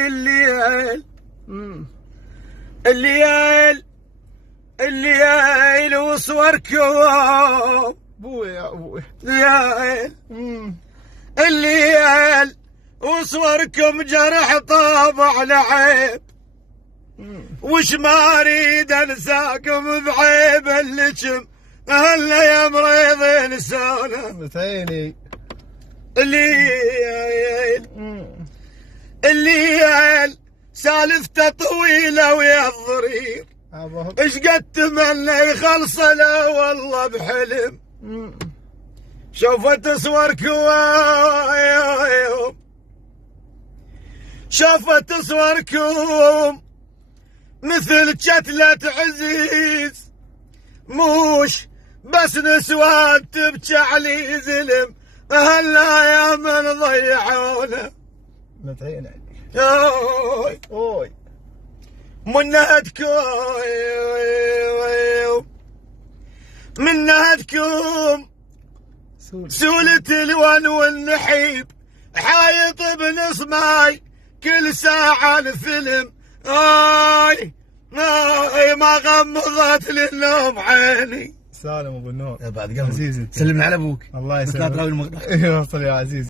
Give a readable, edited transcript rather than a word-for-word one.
الليل الليل الليل الليل وصوركم ابوي يا ابوي الليل الليل وصوركم جرح طابع لعيب وش ما اريد انساكم بعيب اللجم هلا يا مريض انسانا متعيني الليل الليل سالفته طويله ويا الضرير ايش قد تمنى يخلص له والله بحلم شوفت صوركم شوفت صوركم مثل كتلة عزيز موش بس نسوان تبكي علي زلم هلا يا من ضيعونا متعين اوي اوي من نهدكم سولة الون والنحيب حايط بنص ماي كل ساعة الفيلم آي ما غمضت للنوم عيني سالم ابو النور بعد قبل عزيز سلمنا على ابوك الله بس لا يسلمك تراوي المغرب ايوه صل يا عزيز